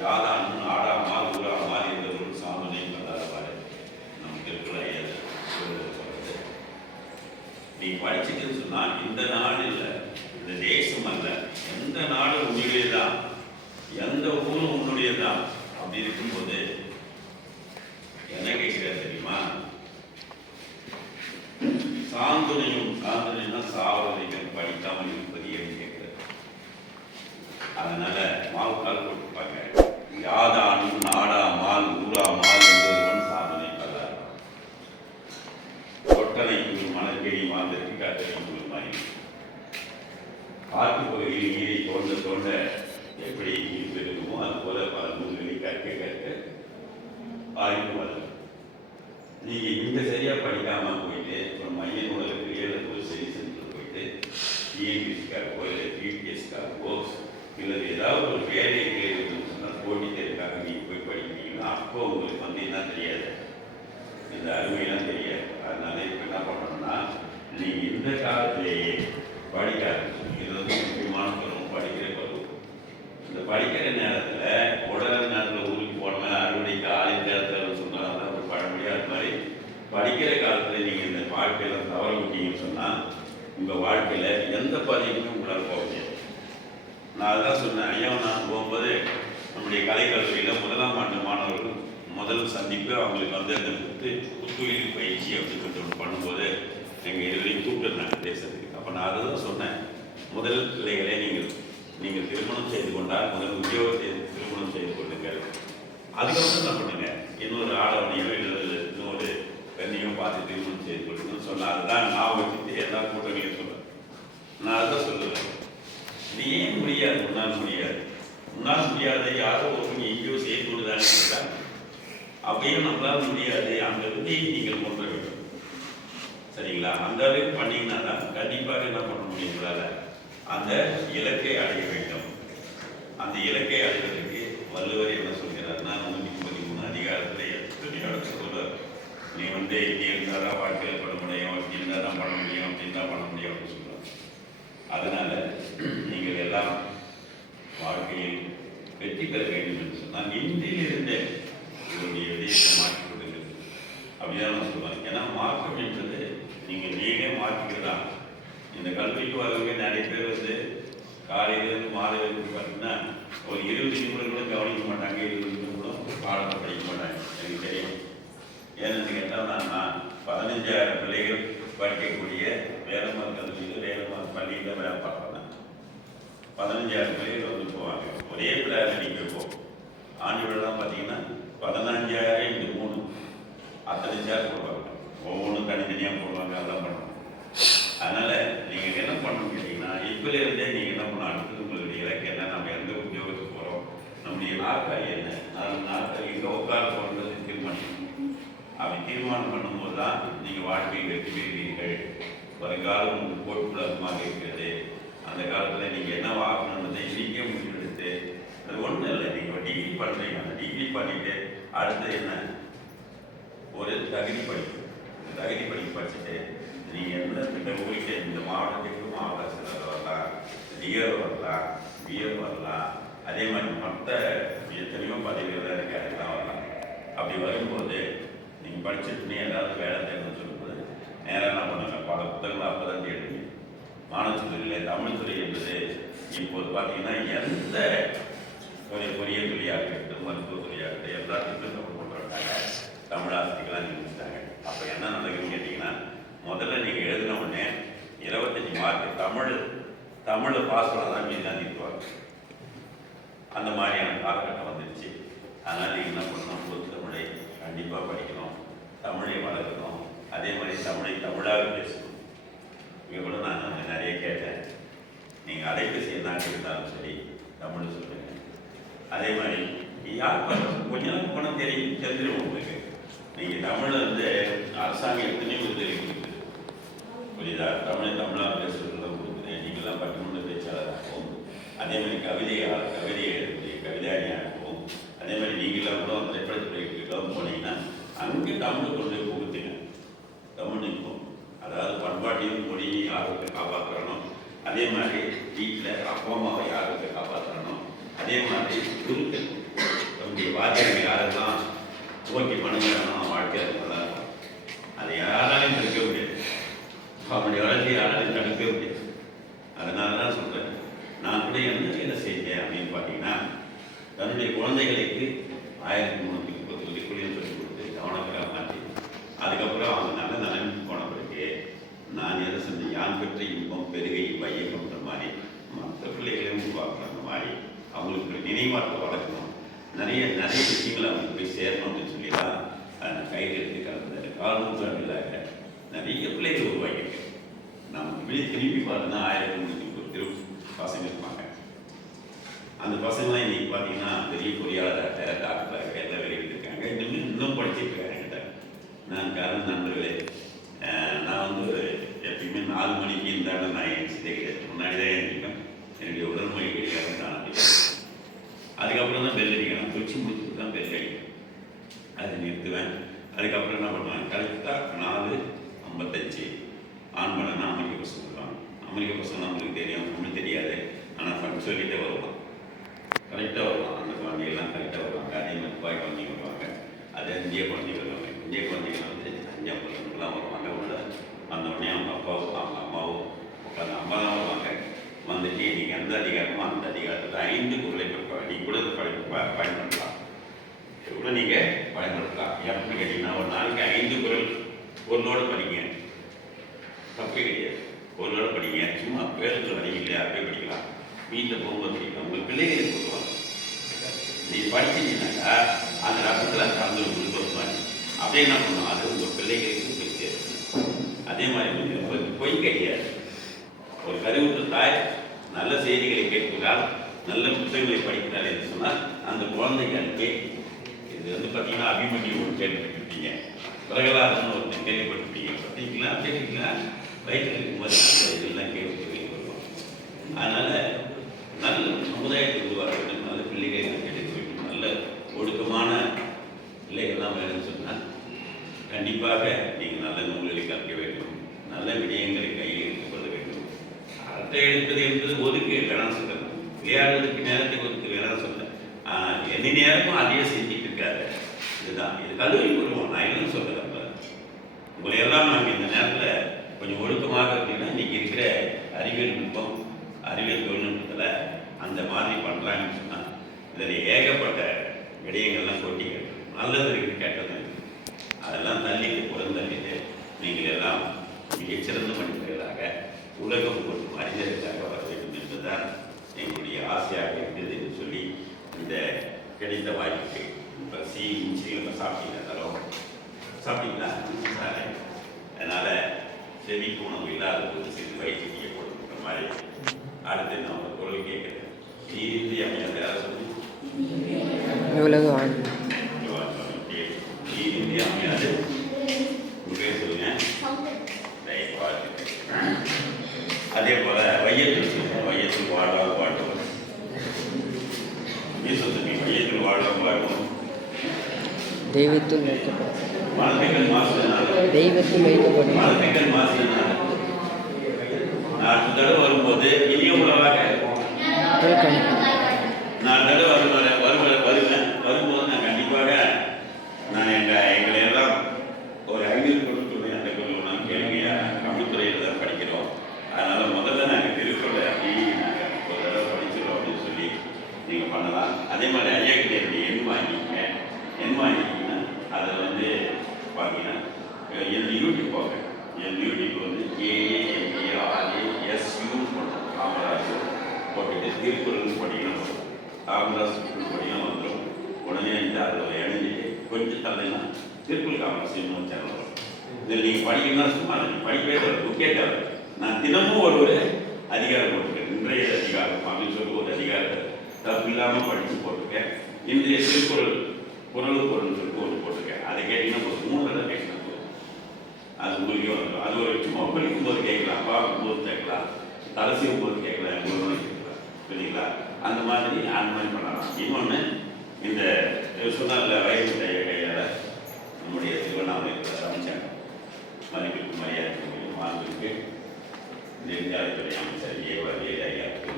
யாதானும் நாடாமால் ஊராமால் என்றவர்கள் சாமனை கதாபாரு நம்ம திருக்குறள் சொல்றது. நீ படிச்சுட்டுன்னு சொன்னா இந்த நாடு இல்லை, இந்த தேசம் அல்ல, எந்த நாடு உன்னுடையதான், எந்த ஊரும் உன்னுடையதான். அப்படி இருக்கும்போது என்ன கேட்கிற தெரியுமா? சாந்துணையும் சாவதையும் படிக்காமல் இருப்பது என்று கேட்கிறது. அதனால மாவுக்கால் போட்டுப்பாங்க, யாதானும் நாடாமால் ஊராமால் என்பதுவன் சாதனை கதார் தொட்டனைக்கு மனக்கெடி மாதிரி காத்தறிவு மாதிரி காற்று பகுதியில் நீரை தோண்ட தோண்ட எப்படி நீர் பெருகுமோ அது போல பல நூல்களை கற்க கற்க ஆய்வு வரும். நீங்க இங்க சரியா படிக்காம போயிட்டு ஒரு மைய நூலுக்கு ஒரு சரி சென்டர் போயிட்டு டிஎன்பிஎஸ்காகவோ இல்லை டிபிஎஸ்காகவோ இல்லை ஏதாவது ஒரு வேலை சொன்னால் போட்டி தேர்வுக்காக நீங்க போய் படிக்கிறீங்கன்னா அப்போ உங்களுக்கு வந்து என்ன தெரியாது, இந்த அருமையெல்லாம் தெரியாது. அதனால இப்போ என்ன பண்ணணும்னா நீங்க இந்த காலத்திலேயே படிக்க ஆரம்பிச்சு, இது வந்து முக்கியமான பருவம், படிக்கிற பருவம். இந்த படிக்கிற நேரத்தில் உடல் நேரத்தில் ஊருக்கு போனோம் அறுவடைக்கு ஆளுக்கு நேரத்தில் சொன்னாங்க ஒரு பழமொழியாக அது மாதிரி படிக்கிற காலத்தில் நீங்கள் இந்த வாழ்க்கையில் தவற விட்டீங்கன்னு சொன்னால் உங்கள் வாழ்க்கையில் எந்த பதிவுமே உங்களால் போக முடியாது. நான் அதுதான் சொன்னேன். ஐயா நான் போகும்போது நம்முடைய கலைக்கல்லூரியில் 1ஆம் ஆண்டு மாணவர்கள் முதல் சந்திப்பு அவங்களுக்கு வந்து அந்த புத்துயிர் பயிற்சி அப்படின்னு சொல்லிட்டு ஒன்று பண்ணும்போது எங்கள் இதுவரையும் கூப்பிட்டுருந்தாங்க பேசுறதுக்கு. அப்போ நான் அதை தான் சொன்னேன், முதல் பிள்ளைகளே நீங்கள் திருமணம் செய்து கொண்டால் முதல் உத்தியோகத்தை திருமணம் செய்து கொள்ளுங்கள், அதுக்கப்புறம் என்ன பண்ணுங்க இன்னொரு ஆடவனையோ இல்லை இன்னொரு பெண்ணையோ பார்த்து திருமணம் செய்து கொள்ளுங்கன்னு சொன்னால் அதுதான் நான் வச்சுட்டு எல்லா கூட்டங்களையும் சொல்லுவேன். நான் அதுதான் சொல்லுவேன். நீ ஏன் முடியாது? உன்னால் முடியாத யாரோ ஒருவங்க எங்கேயோ செய்து கொண்டுதானே இருக்காங்க. அப்பயும் நம்மளால் முடியாது, அந்த விதியை நீங்கள் கொண்டு வேண்டும். சரிங்களா? அந்த அளவுக்கு பண்ணீங்கன்னா தான் கண்டிப்பாக என்ன பண்ண முடியும் உங்களால் அந்த இலக்கை அடைய வேண்டும். அந்த இலக்கை அடைவதற்கு வள்ளுவர் என்ன சொல்கிறார்னா 133 அதிகாரத்தில் எத்தனையோ சொல்லுவார். நீ வந்து இங்கே இருந்தால் தான் வாழ்க்கையில் பண்ண முடியும், இப்படி இருந்தால் தான் பண்ண முடியும், அப்படின்னு தான் பண்ண முடியும் அப்படின்னு சொல்லுவார். அதனால நீங்கள் எல்லாம் வாழ்க்கையில் வெற்றி பெற வேண்டும் என்று சொன்னால் இன்றிலிருந்தே உங்களுடைய விடயத்தை மாற்றி கொடுங்கள் அப்படிதான் நான் சொல்லுவேன். ஏன்னா மாற்றம் என்பது நீங்கள் நீங்களே மாற்றிக்கிறதா. இந்த கல்விக்கு வரவங்க நிறைய பேர் வந்து காலையிலேருந்து மாலை வரைக்கும் பார்த்தீங்கன்னா ஒரு 20 நிமிடம் கூட கவனிக்க மாட்டாங்க, 20 நிமிடம் கூட பாடத்தை படிக்க மாட்டாங்க. எனக்கு தெரியும். ஏன்னு கேட்டால் நான் 15,000 பிள்ளைகள் படிக்கக்கூடிய வேலம்மாள் கல்வியில் வேலம்மாள் பள்ளியில் வேலை பார்ப்பேன். 15,000 பிள்ளைகள் வந்து போவாங்க. ஒரே பிள்ளையார் நீங்கள் போகும். ஆண்டுகளெல்லாம் பார்த்தீங்கன்னா 15,000 இந்த 3 அத்தனை சேர் போடுவாங்க. ஒவ்வொன்றும் தனித்தனியாக போடுவாங்க. அதெல்லாம் பண்ணுவாங்க. அதனால் நீங்கள் என்ன பண்ணணும்னு கேட்டிங்கன்னா இப்போலேருந்தே நீங்கள் என்ன பண்ணணும், அடுத்தது உங்களுடைய இலக்கு என்ன, நம்ம எந்த உத்தியோகத்துக்கு போகிறோம், நம்முடைய நாற்காலி என்ன, நாற்காலி எங்கே உட்கார போகிறது தீர்மானிக்கணும். அப்படி தீர்மானம் பண்ணும்போது தான் நீங்கள் வாழ்க்கையில் வெற்றி பெறுவீர்கள். வருங்காலம் உங்களுக்கு போட்டுள்ளதுமாக இருக்கிறது. அந்த காலத்தில் நீங்கள் என்ன ஆகணுன்றதை இன்றைக்கே முடிவெடுத்து, அது ஒன்றும் இல்லை, நீங்கள் டிகிரி பண்ணுறீங்க, அந்த டிகிரி பண்ணிவிட்டு அடுத்து என்ன ஒரு தகுதி படிப்பு, தகுதி படிப்பு படிச்சுட்டு நீங்கள் இந்த ஊருக்கு இந்த மாவட்டத்துக்கு மாவட்ட செயலர் வரலாம், டிஆர் வரலாம், பிஎல் வரலாம், அதே மாதிரி மற்ற எத்தனையோ பதவிகள் இருக்குது அதுக்கெல்லாம் வரலாம். அப்படி வரும்போது நீங்கள் படிச்சுட்டுனே ஏதாவது வேலை தேர்ந்து சொல்லும்போது நேராக என்ன பண்ணுங்க, பல புத்தகங்கள் அப்போ தான் தேடுங்க. மாணவத்துறையில் தமிழ்துறை என்பது இப்போது பார்த்தீங்கன்னா எந்த ஒரு பொறியியல் துறையாக இருக்கட்டும், மருத்துவ துறையாக இருக்கட்டும், எல்லாத்துக்கும் தமிழ் கொண்டு வந்தாங்க. தமிழ் ஆசிரியர்களாக நினைச்சிட்டாங்க. அப்போ என்ன நடக்குதுன்னு கேட்டிங்கன்னா முதல்ல நீங்கள் எழுதின உடனே 25 மார்க் தமிழை பாஸ் பண்ண தான் மீது தான் நிறுத்துவாங்க. அந்த மாதிரியான காலகட்டம் வந்துடுச்சு. அதனால் நீங்கள் என்ன பண்ணணும், பொது தமிழை கண்டிப்பாக படிக்கணும், தமிழை வளர்க்கணும், அதே மாதிரி தமிழை தமிழாக பேசணும். இங்கே கூட நான் நிறைய கேட்டேன், நீங்கள் அலைபேசி என்ன இருந்தாலும் சரி தமிழ் சொல்லுங்கள். அதே மாதிரி யார் கொஞ்ச நாள் போனால் தெரிஞ்சிடும் உங்களுக்கு. நீங்கள் தமிழை வந்து அரசாங்கம் எத்தனையோ உதவி கொடுக்குது, புரியுதா? தமிழாக பேசுகிறதுலாம் கொடுக்குது. நீங்கள்லாம் பட்டிமன்ற பேச்சாளராகவும், அதே மாதிரி கவிதையை எழுதக்கூடிய கவிதானியாகவும், அதே மாதிரி நீங்களாம் கூட திரைப்படத்துறைகளும் போனீங்கன்னா அங்கே தமிழ் கொண்டு புகுத்துங்க. தமிழ் நிற்கும். அதாவது பண்பாட்டையும் மொழியையும் யாருக்கு காப்பாற்றணும், அதே மாதிரி வீட்டில் அப்பா அம்மாவை யாருக்கு காப்பாற்றணும், அதே மாதிரி குருக்கள் ஓகே பண்ணுங்க, வாழ்க்கையில் நல்லா இருக்கும். அதை யாராலையும் தடுக்க முடியாது. அவனுடைய வளர்ச்சியை யாராலையும் தடுக்க முடியாது. அதனால தான் சொல்கிறேன். நான் கூட என்ன வேலை செஞ்சேன் அப்படின்னு பார்த்தீங்கன்னா, தன்னுடைய குழந்தைகளுக்கு 1330 குளியல் சொல்லி கொடுத்து கவனக்கராக மாற்றி, அதுக்கப்புறம் அவங்க நல்ல நிலைமைக்கு போன பிறகு நான் எதை செஞ்சேன், யான் பெற்ற இன்பம் பெருகை வையம்ன்ற மாதிரி மற்ற பிள்ளைகளையும் உருவாக்கணும். அந்த மாதிரி அவங்களுக்கு நினைவாற்றல் வளர்க்கணும், நிறைய நிறைய விஷயங்களை அவங்களுக்கு போய் சேரணும் அப்படின்னு சொல்லி தான் நான் கையில் எடுத்து கலந்தாரு. 4 நூற்றாண்டுகளாக நிறைய பிள்ளைகள் உருவாக்கியிருக்கேன். நம்ம திரும்பி பார்த்தோன்னா 1330 பசங்க இருப்பாங்க. அந்த பசங்களாம் இன்னைக்கு பார்த்தீங்கன்னா பெரிய பொறியாளராக, டாக்டராக எல்லாம் வெளியிட்டிருக்காங்க. இன்னும் படிச்சுட்டு இருக்காங்க என்கிட்ட. நான் காரணம் நண்பர்களே, நான் வந்து எப்பயுமே 4 மணிக்கு இருந்தாலும் நான் எழுந்திரிச்சதே கிடையாது. முன்னாடி தான் எழுந்திரிப்பேன். என்னுடைய உடல் மொழி கிடையாது நான் அடிப்பேன். அதுக்கப்புறம் தான் பெல் அடிக்கணும். குச்சி முடிச்சுட்டு தான் பெல் அடிப்பேன். அதை நிறுத்துவேன். அதுக்கப்புறம் என்ன பண்ணுவேன், கரெக்டாக 4:55 ஆன் பண்ணனா அமெரிக்க பசங்க வருவாங்க. அமெரிக்க பசங்க நம்மளுக்கு தெரியும், நம்மளுக்கு தெரியாது. ஆனால் ஃபண்ட் சொல்லிகிட்டே வருவான், கரெக்டாக வருவான். அந்த குழந்தைகள்லாம் கரெக்டாக வருவாங்க. அதே மாதிரி பாய் குழந்தைங்க வருவாங்க, அதே இந்திய குழந்தைங்க வருவாங்க. இந்திய குழந்தைகள் வந்து 5 பசங்கள்லாம் வருவாங்க. உள்ள வந்தவுடனே அவங்க அப்பாவும் அவங்க அம்மாவும் உட்காந்து அம்மா தான் வருவாங்க. வந்துட்டு நீங்கள் எந்த அதிகாரமோ அந்த அதிகாரத்தில் 5 குரலை நீங்கள் கூட பயன்படுத்தலாம். கூட நீங்கள் பயன்படுத்தலாம். எப்படின்னு கேட்டிங்கன்னா, ஒரு நாளைக்கு 5 குரல் பொருளோடு படிங்க, தப்பே கிடையாது. பொருளோடு படிங்க. சும்மா பேருந்தில் படிக்கல, அப்படியே படிக்கலாம். வீட்டில் போகும்போது படிக்கலாம். உங்கள் பிள்ளைகளுக்கு சொல்லுவாங்க. நீங்கள் படிச்சிங்கன்னாக்கா அந்த ரத்தத்தில் கலந்து கொடுக்குற மாதிரி அப்படியே என்ன பண்ணணும், அது உங்கள் பிள்ளைகளுக்கு போய் சேரும். அதே மாதிரி உங்களுக்கு பொய் கிடையாது. ஒரு கருவுற்ற தாய் நல்ல செய்திகளை கேட்கிறாள், நல்ல புத்தகங்களை படிக்கிறாள் என்று சொன்னால் அந்த குழந்தைகளுக்கு இது வந்து பார்த்தீங்கன்னா அபிமன்யு கேள்விப்பட்டிருப்பீங்க, பிரகலாதன் ஒருத்தர் கேள்விப்பட்டிருப்பீங்க. பார்த்தீங்களா கேட்டீங்களா? வயிற்றில் இருக்கும்போது இதெல்லாம் கேள்வி வருவோம். அதனால் நல்ல சமுதாயத்தை உருவாக்க வேண்டும், நல்ல பிள்ளைகளை கிடைக்க வேண்டும், நல்ல ஒழுக்கமான பிள்ளைகள்லாம் வேணும்னு சொன்னால் கண்டிப்பாக நீங்கள் நல்ல நூல்களை கற்க வேண்டும், நல்ல விடயங்களை கையில் எடுத்துக்கொள்ள வேண்டும். அரட்டை எடுப்பது என்பது ஒதுக்கு வேணாம் சொல்லணும், விளையாடுறதுக்கு நேரத்தை ஒதுக்கு வேணாம் சொல்ல. ஆனால் எந்த நேரமும் அதையே செஞ்சுட்டு இருக்காது. இதுதான் இது கல்லூரி வருவோம். நான் என்னன்னு சொல்கிறேன், உங்களை எல்லாம் நாங்கள் இந்த நேரத்தில் கொஞ்சம் ஒழுக்கமாக அப்படின்னா இன்றைக்கி இருக்கிற அறிவியல் நுட்பம், அறிவியல் தொழில்நுட்பத்தில் அந்த மாதிரி பண்ணுறாங்கன்னு சொன்னால் இதில் ஏகப்பட்ட விடயங்கள்லாம் கொட்டிங்க. நல்லது இருக்குது, கெட்டது இருக்குது. அதெல்லாம் தள்ளிட்டு புறந்தள்ளிட்டு நீங்கள் எல்லாம் மிகச்சிறந்த மனிதர்களாக உலகம் ஒரு மனிதர்களாக வர வேண்டும் என்பதுதான் எங்களுடைய ஆசையாக இருக்குது என்று சொல்லி இந்த கிடைத்த வாய்ப்புக்கு இப்போ இன்சியில் சாப்பிட்டீங்களா? சாப்பிட்டீங்களா? அதனால் செவிக்கு உணவு இல்லாத போது சிறு வயிற்று கொடுக்குற மாதிரி அடுத்து நான் ஒரு குரல் கேட்குறேன். நீரின்றி அமையாது யாரை சொல்லி நீரின்றி அமையாது பேர் சொல்லுங்க. அதே போல வையத்தில் சொல்லுங்க, வையத்தில் வாழலாம் வாழ்வோம். வையத்தில் வாழலாம் வாழ்வோம். தெய்வத்தில் மனதிகள் மாசுனால மனதிகள் மாசுனால அடுத்த தடவை வரும்போது இனிய உறவாக நான் தடவை வரும்போது நான் கண்டிப்பாக நான் எங்களை எல்லாம் ஒரு 500 கொடுத்துருவேன். அந்த குரல் நான் கேளுங்க, கம்மித்துறையில் தான் படிக்கிறோம். அதனால் முதல்ல நாங்கள் திருக்குறளை அப்படி நாங்கள் ஒரு தடவை படிச்சிடும் அப்படின்னு சொல்லி நீங்கள் பண்ணலாம். அதே மாதிரி ஐயா கிட்டே எண் வாங்கிங்க. எண் வாங்கிக்கிங்கன்னா அதில் வந்து பார்த்தீங்கன்னா என் யூடியூப் பார்ப்பேன். என் யூடியூப் வந்து AAMARASU காமராஜ் போட்டுட்டு திருக்குறள் படிக்கணும், காமராஜ் படிக்கணும் வந்துடும். உடனே வந்து அதில் இணைஞ்சிட்டு கொஞ்சம் தள்ளினா திருக்குறள் காமராஜ் சேனல் வரும். இதில் நீங்கள் படிக்கணும்னா சும்மா படிக்கவே புக்கே தேவை. நான் தினமும் ஒரு அதிகாரம் போட்டிருக்கேன். இன்றைய அதிகாரம் அப்படின்னு சொல்லி ஒரு அதிகாரத்தை தப்பு இல்லாமல் படித்து போட்டிருக்கேன். இன்றைய திருக்குறள் குரல் பொருள்னு சொல்லி ஒன்று போட்டிருக்கேன். அதை கேட்டிங்கன்னா ஒரு 3 தடவை கேட்கலாம். அது உங்களுக்கே வந்துடும். அது ஒரு சும்மா படிக்கும் போது கேட்கலாம், பார்க்கும் போது கேட்கலாம், தலை செய்யும் போது கேட்கலாம், கேட்கலாம். புரியுங்களா? அந்த மாதிரி பண்ணலாம். இன்னொன்று இந்த சொன்னால வயசுடைய கையால் நம்முடைய திருவண்ணாமலை அமைச்சாங்க மதிப்பிற்கு மரியாதை மாண்புக்கு நெடுஞ்சாலைத்துறை அமைச்சர் ஏவாதி ஐயாவுக்கு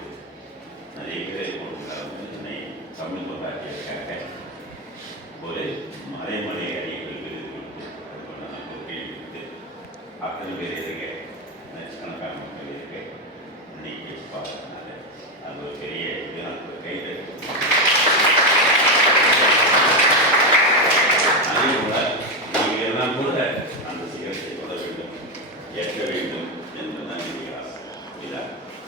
நிறைய பேர் போட்டுருக்காங்க. என்னை தமிழ் கொண்டாட்டியதுக்காக ஒரு மறைமலை அடிகள் விருது கொடுத்து அத்தனை பேர் இருக்கு, லட்சக்கணக்கான மக்கள் இருக்கு. இன்னைக்கு பார்க்கறதுனால அது ஒரு பெரிய இது. எனக்கு ஒரு கைது அதே போல நீங்கள் எல்லாம் கூட அந்த சிகரத்தை தொட வேண்டும், ஏற்க வேண்டும் என்றுதான் என்னுடைய ஆசை. இல்லை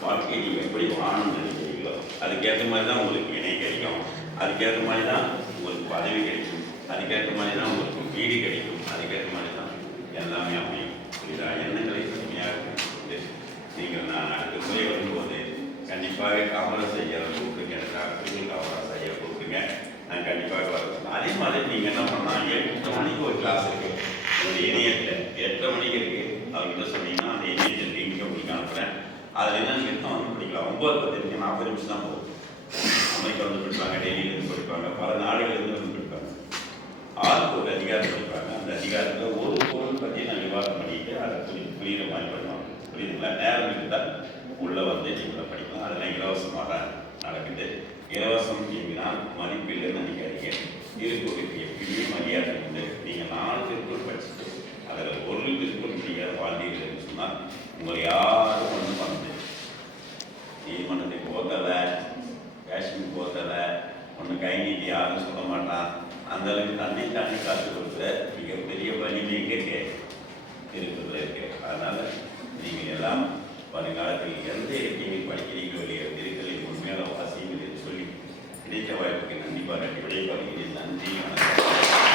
வாழ்க்கையை நீங்கள் எப்படி வாழணும்னு நினைக்கிறீங்களோ அதுக்கேற்ற மாதிரி தான் உங்களுக்கு இணை கிடைக்கும், அதுக்கேற்ற மாதிரி தான் உங்களுக்கு பதவி கிடைக்கும், அதுக்கேற்ற மாதிரி தான் உங்களுக்கு வீடு கிடைக்கும், அதுக்கேற்ற மாதிரி தான் எல்லாமே அமையும். புரியுதா? எண்ணங்களை தனியாக நீங்கள் நான் அடுத்த முறை வரும்போது கண்டிப்பாக காமராஜ் ஐயா கூப்பிடுங்க, டாக்டர் காமராஜ் ஐயா கூப்பிடுங்க, நான் கண்டிப்பாக வரேன். அதே மாதிரி நீங்கள் என்ன பண்ணலாம், 8 மணிக்கு ஒரு கிளாஸ் இருக்குது என்னுடைய இணையத்தில், 8 மணிக்கு இருக்குது. அவர்கிட்ட சொன்னீங்கன்னா அந்த இணையத்தில் லிங்க் உங்களுக்கு அனுப்புகிறேன். அதில் என்னென்னு கேட்டால் வந்து படிக்கலாம். 9:10 40 நிமிஷம் தான் போகும். அமெரிக்கா வந்து படிப்பாங்க, டெல்லியிலேருந்து படிப்பாங்க, பல நாடுகளிலிருந்து வந்து படிப்பாங்க. ஆளுக்கு ஒரு அதிகாரம் படிப்பாங்க. அந்த அதிகாரத்தில் ஒரு பொருள் பற்றி நான் விவாதம் பண்ணிட்டு அதை புரியுற மாதிரி பண்ணுவாங்க. புரியுதுங்களா? நேரம் இருந்தால் உள்ளே வந்து நீங்கள் படிக்கலாம். அதெல்லாம் இலவசமாக தான் நடக்குது. இலவசம் என்கிறால் மதிப்பில்லைன்னு நினைக்காதீங்க. திருக்குறளுக்கு எப்பயுமே மரியாதை உண்டு. நீங்கள் 4 திருக்குறள் படிச்சுட்டு அதில் ஒரு திருக்குறள் நீங்கள் வாழ்ந்தீர்கள்னு சொன்னால் உங்களை யாரும் ஒன்றும் பண்ணது நீதிமன்றத்தை போத்தலை, காஷ்மீர் போத்தலை, ஒன்று கை நீட்டி யாரும் சொல்ல மாட்டான். அந்த அளவுக்கு தன்னை தாண்டி காத்து கொடுக்குற மிகப்பெரிய வலிமை எங்கே இருக்கு? திருக்குறள் இருக்கு. அதனால் நீங்கள் எல்லாம் வருங்காலத்தில் எந்த இலக்கியங்கள் படிக்கிறீங்களோ இல்லையோ திருக்குறளின் உண்மையான வாசியங்கள் சொல்லி கிடைத்த வாய்ப்புக்கு நன்றி பாராட்டி விடைபெறுகிறேன். நன்றி, வணக்கம்.